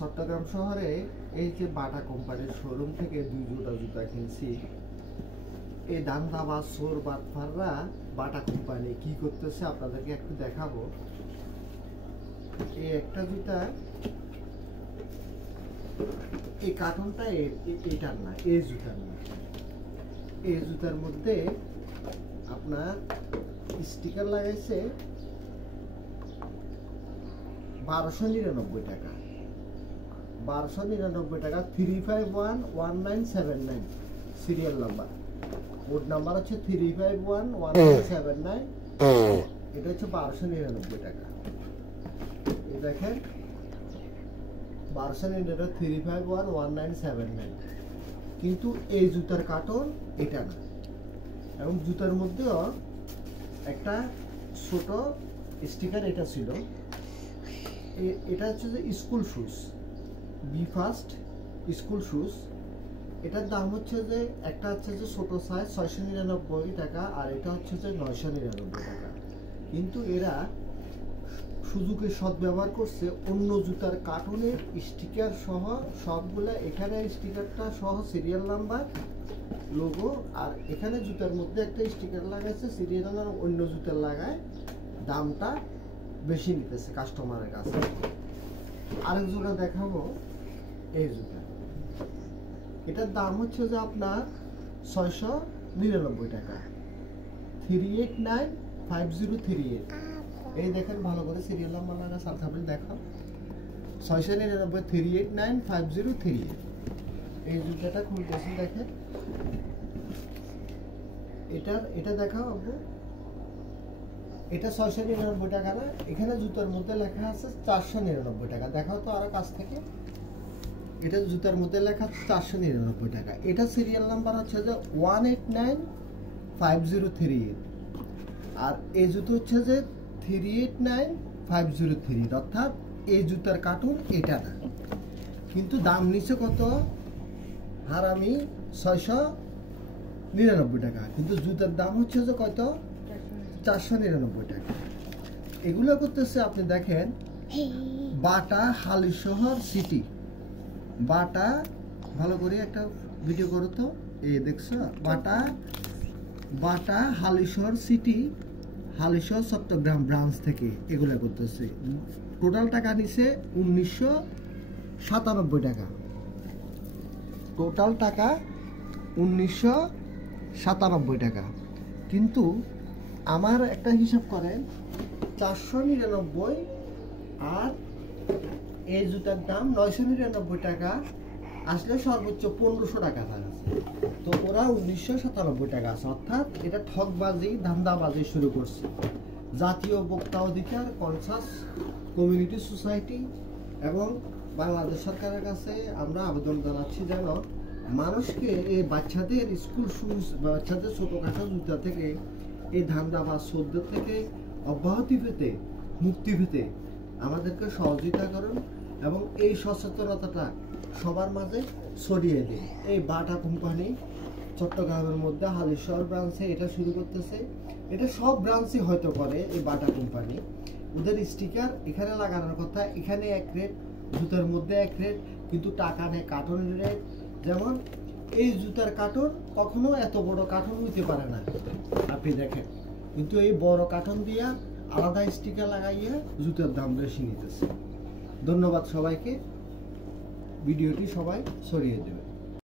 চট্টগ্রাম শহরে এই যে বাটা কোম্পানির শোরুম থেকে 2 জোড়া জুতা কিনছি। এই দান্দাবাজ চোর বাটপাররা বাটা কোম্পানি কি করতেছে আপনাদেরকে একটু দেখাবো। এই একটা জুতা, এই কার্টনটা এটার না, এই জুতার না। এই জুতার মধ্যে আপনার স্টিকার লাগাইছে 1299 টাকা। 1299 টাকা। 35119979 সিরিয়াল নাম্বার। কোড নাম্বার হচ্ছে 35119979। এটা হচ্ছে 1299 টাকা। এই দেখেন 1299 35119979। কিন্তু এই জুতার কার্টন এটা না, এবং জুতার মধ্যেও একটা ছোট স্টিকার এটা ছিল। এটা হচ্ছে যে school shoes, be first school shoes. এটার দাম হচ্ছে যে একটা হচ্ছে যে ছোট সাইজ 699 টাকা, আর এটা হচ্ছে যে 999 টাকা। কিন্তু এরা সুযোগের সদ্ব্যবহার করছে, অন্য জুতার কার্টনের স্টিকার সহ সবগুলা, এখানে স্টিকারটা সহ সিরিয়াল নাম্বার, লোগো, আর এখানে জুতার মধ্যে একটা স্টিকার লাগাইছে সিরিয়াল নাম্বার, অন্য জুতার লাগায় দামটা বেশি নিতেছে কাস্টমারের কাছে। আরেক জোড়া দেখাবো, এই জুতা। এটার দাম হচ্ছে যে আপনার 699 টাকা। 389538। এই দেখেন ভালো করে সিরিয়াল নাম্বার লাগা সাবধানে দেখো, 699 389538। এই জুতাটা খুলতেছি, দেখেন এটা দেখাও আপু। এটা 699 টাকা না, এখানে জুতার মধ্যে লেখা আছে 499 টাকা। দেখাও তো আরো কাছ থেকে। এটা জুতার মধ্যে লেখা 499 টাকা। এটা সিরিয়াল নাম্বার হচ্ছে যে 189538। আর এই জুতো হচ্ছে যে 389503। অর্থাৎ এই জুতার কার্টুন এটা না, কিন্তু দাম নিচ্ছে কত হারামি 699 টাকা, কিন্তু জুতার দাম হচ্ছে যে কত 499 টাকা। এগুলো করতেছে আপনি দেখেন বাটা হালিশহর সিটি। বাটা ভালো করে একটা ভিডিও করো তো, এই দেখছো বাটা হালিশহর সিটি, হালিশহর চট্টগ্রাম ব্রাঞ্চ থেকে এগুলো করতেছে। টোটাল টাকা নিছে 1997 টাকা। টোটাল টাকা 1997 টাকা। কিন্তু আমার একটা হিসাব করেন, 499 আর এই জুতার দাম 999 টাকা, আসলে সর্বোচ্চ 1500 টাকা আছে। তো ওরা 1997 টাকা আছে। অর্থাৎ এটা ঠকবাজি, ধান্দাবাজি শুরু করছে। জাতীয় ভোক্তা অধিকার কনসাস কমিউনিটি সোসাইটি এবং বাংলাদেশ সরকারের কাছে আমরা আবেদন জানাচ্ছি যেন মানুষকে এই বাচ্চাদের স্কুল শুজ, বাচ্চাদের ছোটখাটো জুতা থেকে, এই ধান্দাবাজ চোরদের থেকে অব্যাহতি পেতে, মুক্তি পেতে আমাদেরকে সহযোগিতা করুন এবং এই সচেতনতাটা সবার মাঝে ছড়িয়ে দিন। এই বাটা কোম্পানি চট্টগ্রামের মধ্যে হালিশহর ব্রাঞ্চে এটা শুরু করতেছে। এটা সব ব্রাঞ্চই হয়তো করে এই বাটা কোম্পানি। ওদের স্টিকার এখানে লাগানোর কথা, এখানে এক রেট, জুতার মধ্যে এক রেট, কিন্তু টাকা নেই কার্টনের রেট। যেমন এই জুতার কার্টন কখনো এত বড় কার্টন হইতে পারে না, আপনি দেখেন, কিন্তু এই বড় কার্টন দিয়া আলাদা স্টিকার লাগাইয়া জুতার দাম বেশি নিতেছে। ধন্যবাদ সবাইকে। ভিডিওটি সবাই ছড়িয়ে দেবে।